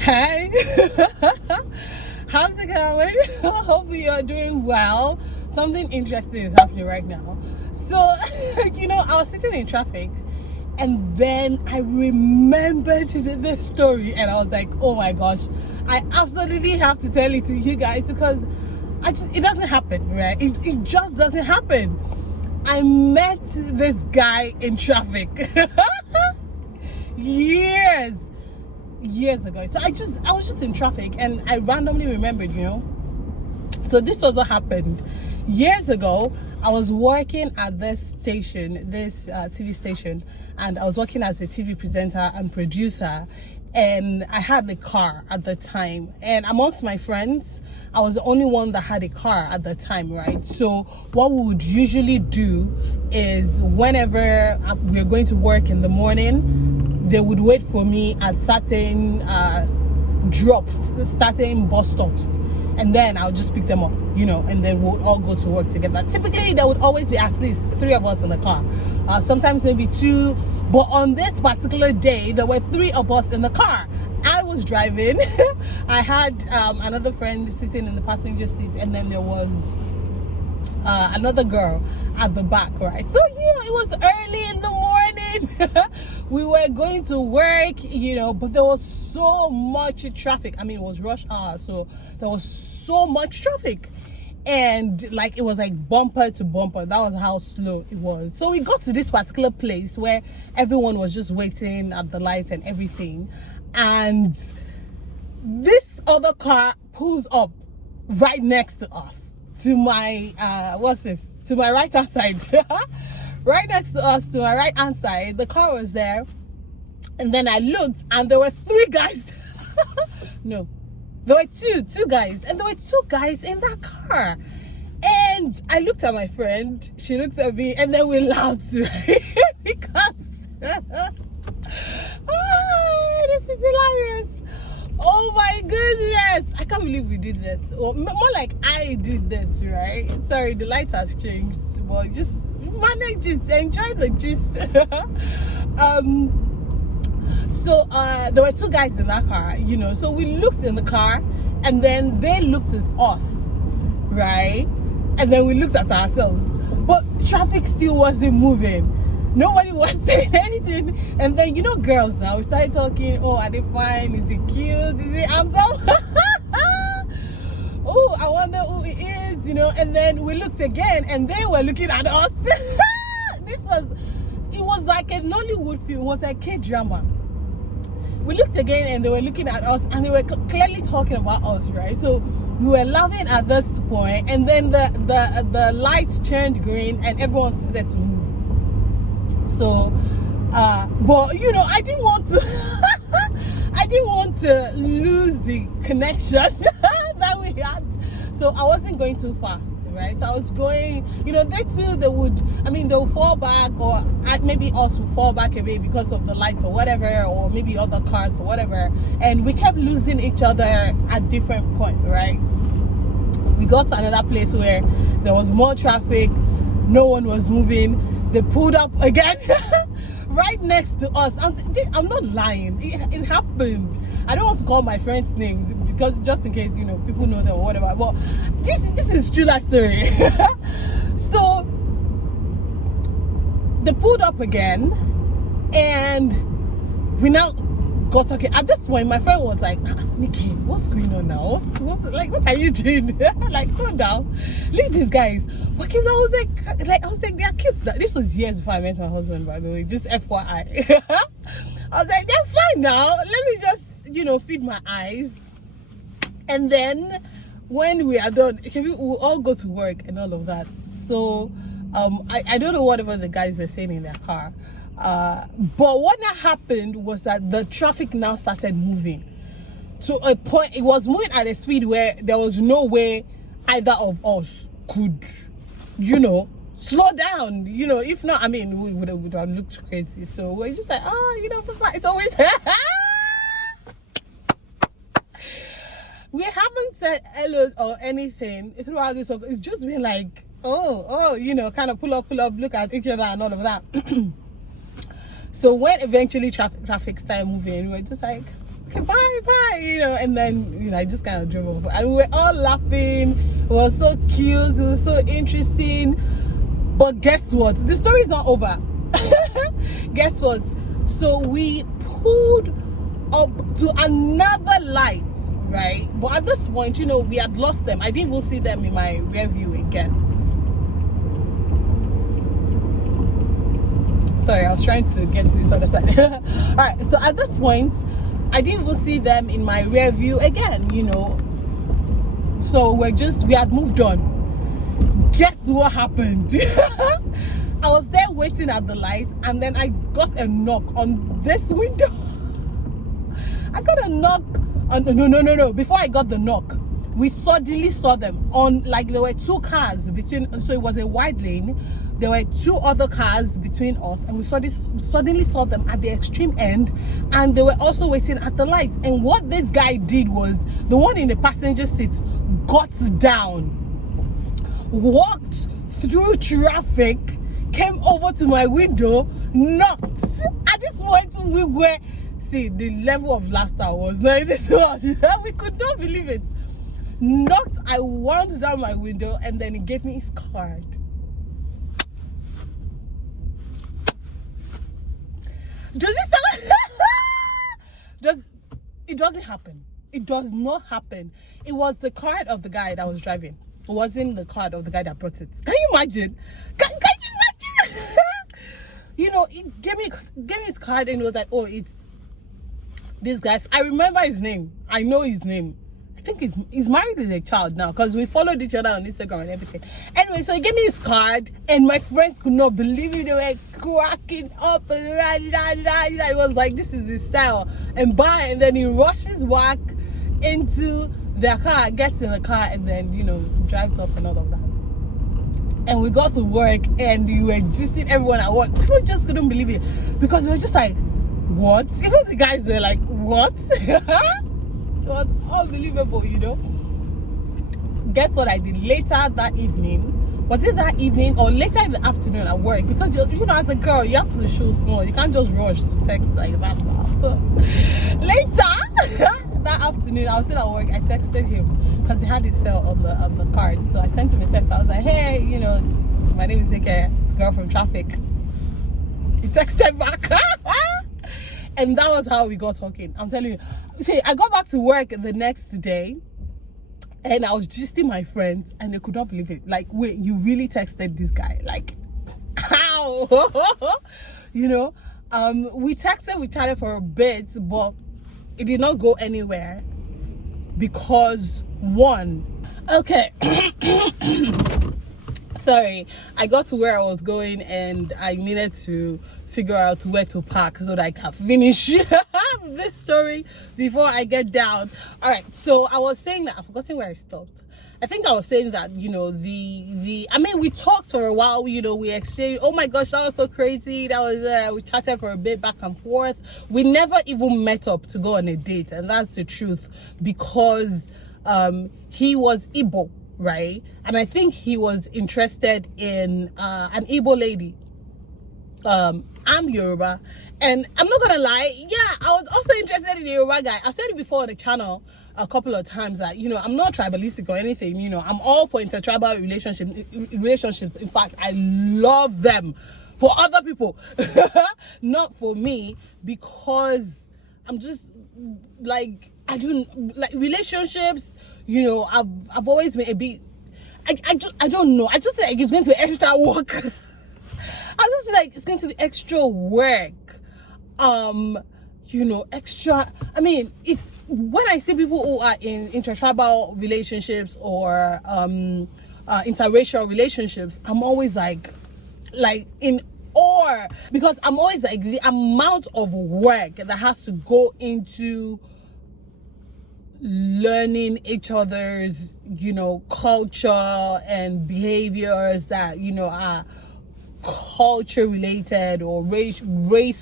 Hey, how's it going? Hopefully you're doing well. Something interesting is happening right now. So, I was sitting in traffic and then I remembered this story and I was like, oh my gosh, I absolutely have to tell it to you guys because it doesn't happen, right? It just doesn't happen. I met this guy in traffic years ago. So I was just in traffic and I randomly remembered, So this also happened years ago. I was working at this station, this TV station, and I was working as a TV presenter and producer, and I had a car at the time, and amongst my friends I was the only one that had a car at the time, right? So what we would usually do is whenever we're going to work in the morning, they would wait for me at certain drops, certain bus stops, and then I'll just pick them up, and then we'll all go to work together. Typically there would always be at least 3 of us in the car, sometimes maybe 2, but on this particular day there were 3 of us in the car. I was driving. I had another friend sitting in the passenger seat, and then there was another girl at the back, right? So it was early in the morning. We were going to work, but there was so much traffic. I mean, it was rush hour, so there was so much traffic, and it was like bumper to bumper. That was how slow it was. So we got to this particular place where everyone was just waiting at the light and everything, and this other car pulls up right next to us, to my to my right hand side. Right next to us, to my right hand side, the car was there, and then I looked and there were 3 guys. No, there were two guys, and there were 2 guys in that car. And I looked at my friend, she looked at me, and then we laughed, right? Because this is hilarious. Oh my goodness, I can't believe we did this. Or more like I did this, right? Sorry, the light has changed, but just manage it, enjoy the gist. So there were 2 guys in that car, so we looked in the car, and then they looked at us, right? And then we looked at ourselves, but traffic still wasn't moving. Nobody was saying anything. And then girls now, we started talking. Oh, are they fine? Is it cute? Is it handsome? Oh, I wonder who it is, and then we looked again and they were looking at us. It was like a Nollywood film. It was a K-drama. We looked again and they were looking at us, and they were clearly talking about us, right? So we were laughing at this point, and then the lights turned green and everyone started to move. So but I didn't want to I didn't want to lose the connection that we had, so I wasn't going too fast, right? So I was going, they too, they would fall back, or maybe us would fall back a bit because of the lights or whatever, or maybe other cars or whatever, and we kept losing each other at different points, right? We got to another place where there was more traffic, no one was moving. They pulled up again right next to us. I'm not lying, it happened. I don't want to call my friends' names because just in case people know them or whatever, but this is true, that story. So they pulled up again, and we now got talking. At this point my friend was like, Nikki, what's going on now? What are you doing? Like, calm down, leave these guys. Okay, I was like, they're cute. This was years before I met my husband, by the way, just FYI. I was like, they're fine now, let me just feed my eyes, and then when we are done, we'll all go to work and all of that. So I don't know whatever the guys were saying in their car, but what happened was that the traffic now started moving to a point. It was moving at a speed where there was no way either of us could slow down. If not, we would have looked crazy. So we're just like, it's always we haven't said hello or anything throughout this. It's just been like, kind of pull up, look at each other and all of that. So when eventually traffic started moving, we were just like, okay, bye, bye, you know. And then, you know, I just kind of drove off. And we were all laughing. It was so cute. It was so interesting. But guess what? The story is not over. Guess what? So we pulled up to another light, right? But at this point, you know, we had lost them. I didn't even see them in my rear view again. Sorry, I was trying to get to this other side. All right, so at this point, I didn't even see them in my rear view again, you know. So we had moved on. Guess what happened? I was there waiting at the light, and then I got a knock on this window. I got a knock on, no. Before I got the knock, we suddenly saw them on, like, there were two cars between, so it was a wide lane. There were two other cars between us, and we suddenly saw them at the extreme end, and they were also waiting at the light. And what this guy did was, the one in the passenger seat got down, walked through traffic, came over to my window, knocked. I just went, see, the level of laughter was not so much. We could not believe it. Knocked, I wound down my window, and then he gave me his card. Does it sound? It doesn't happen. It does not happen. It was the card of the guy that was driving. It wasn't the card of the guy that brought it. Can you imagine? Can you imagine? You know, he gave me his card, and it was like, oh, it's this guy. I remember his name. I know his name. I think he's married with a child now, because we followed each other on Instagram and everything. Anyway, so he gave me his card, and my friends could not believe it. They were cracking up. I was like, this is his style. And then he rushes back into their car, gets in the car, and then, you know, drives off and all of that. And we got to work, and we were gisting everyone at work. People just couldn't believe it, because we were just like, what? Even the guys were like, what? It was unbelievable, you know. Guess what I did later that evening? Was it that evening or later in the afternoon at work? Because you know, as a girl, you have to show small. You can't just rush to text like that. So later that afternoon, I was still at work. I texted him because he had his cell on the card. So I sent him a text. I was like, hey, you know, my name is Adenike, girl from traffic. He texted back. And that was how we got talking. I'm telling you. See, I got back to work the next day, and I was gisting my friends, and they could not believe it. Like, wait, you really texted this guy? Like, how? You know, we chatted for a bit, but it did not go anywhere because okay. Sorry, I got to where I was going, and I needed to figure out where to park so that I can finish this story before I get down. All right, so I was saying that I've forgotten where I stopped. I think I was saying that, you know, I mean, we talked for a while, you know, we exchanged, oh my gosh, that was so crazy. That was, we chatted for a bit back and forth. We never even met up to go on a date, and that's the truth, because he was Igbo, right? And I think he was interested in an Igbo lady. I'm Yoruba, and I'm not gonna lie, yeah, I was also interested in the Yoruba guy. I've said it before on the channel a couple of times that, you know, I'm not tribalistic or anything, you know, I'm all for intertribal relationships. In fact, I love them for other people, not for me, because I'm just like, I don't like relationships, you know. I've always been a bit, I don't know, I just think like it's going to be extra work. I just like it's going to be extra work, you know, extra. I mean, it's when I see people who are in intertribal relationships or interracial relationships, I'm always like in awe, because I'm always like the amount of work that has to go into learning each other's, you know, culture and behaviors that, you know, are culture related or race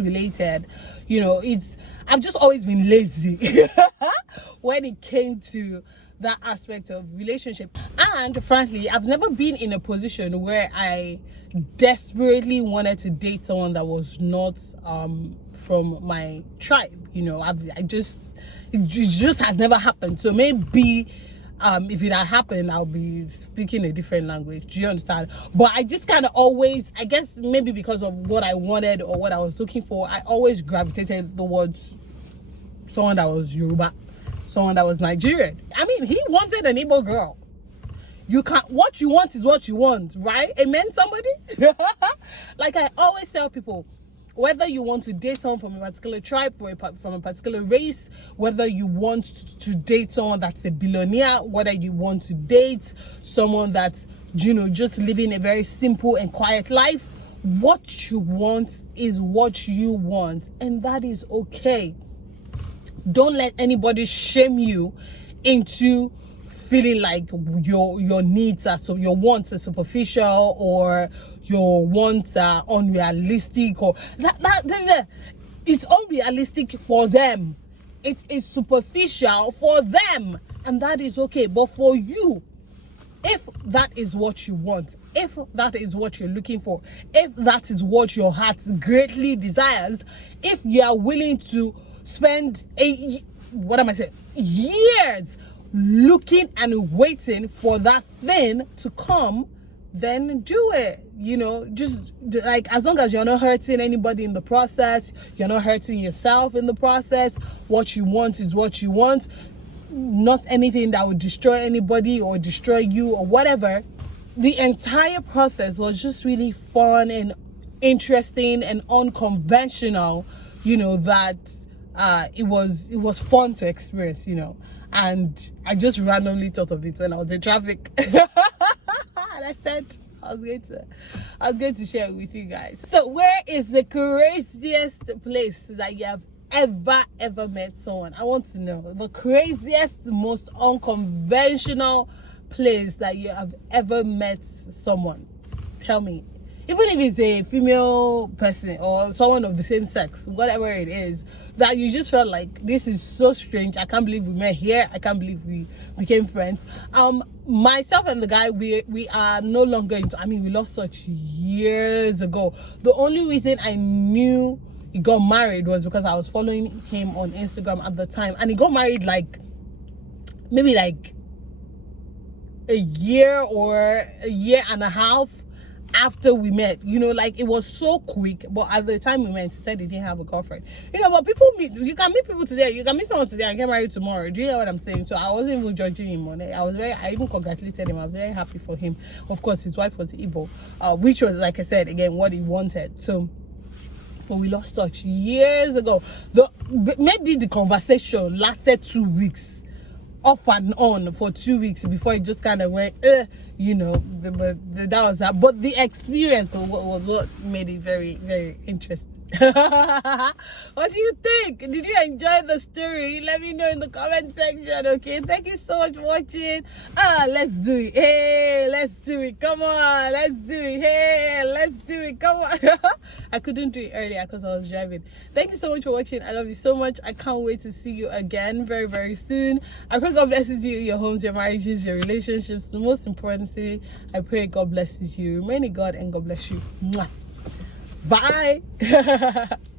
related. You know, I've just always been lazy when it came to that aspect of relationship. And frankly, I've never been in a position where I desperately wanted to date someone that was not from my tribe. You know, It just has never happened. So maybe if it had happened, I'll be speaking a different language. Do you understand? But I just kind of always, I guess maybe because of what I wanted or what I was looking for, I always gravitated towards someone that was Yoruba, someone that was Nigerian. I mean, he wanted an Igbo girl. You can't, what you want is what you want, right? Amen, somebody? Like I always tell people, whether you want to date someone from a particular tribe, from a particular race, whether you want to date someone that's a billionaire, whether you want to date someone that's, you know, just living a very simple and quiet life, what you want is what you want, and that is okay. Don't let anybody shame you into feeling like your needs are, so your wants are superficial, or your wants are unrealistic, or that it's unrealistic for them. It is superficial for them, and that is okay. But for you, if that is what you want, if that is what you're looking for, if that is what your heart greatly desires, if you are willing to spend years looking and waiting for that thing to come, then do it. You know, just like, as long as you're not hurting anybody in the process, you're not hurting yourself in the process, what you want is what you want, not anything that would destroy anybody or destroy you or whatever. The entire process was just really fun and interesting and unconventional, you know, that it was fun to experience, you know. And I just randomly thought of it when I was in traffic. And I said I was going to share it with you guys. So where is the craziest place that you have ever met someone? I want to know the craziest, most unconventional place that you have ever met someone. Tell me. Even if it's a female person or someone of the same sex, whatever it is, that you just felt like, this is so strange. I can't believe we met here. I can't believe we became friends. Myself and the guy, we are no longer into, I mean, we lost touch years ago. The only reason I knew he got married was because I was following him on Instagram at the time, and he got married maybe a year or a year and a half after we met. You know, like, it was so quick. But at the time we met, he said he didn't have a girlfriend. You know, but you can meet people today, you can meet someone today and get married tomorrow. Do you know what I'm saying? So I wasn't even judging him on it. I even congratulated him. I was very happy for him. Of course, his wife was Igbo, which was, like I said, again, what he wanted. So, but we lost touch years ago. Maybe the conversation lasted 2 weeks, off and on for 2 weeks, before it just kind of went, you know. But that was that. But the experience was what made it very, very interesting. What do you think? Did you enjoy the story? Let me know in the comment section. Okay, thank you so much for watching. Let's do it. Hey, let's do it. Come on, let's do it. Hey, let's do it. Come on. I couldn't do it earlier because I was driving. Thank you so much for watching. I love you so much. I can't wait to see you again very, very soon. I pray God blesses you, your homes, your marriages, your relationships. The most important thing, I pray God blesses you. Remain in God, and God bless you. Mwah. Bye.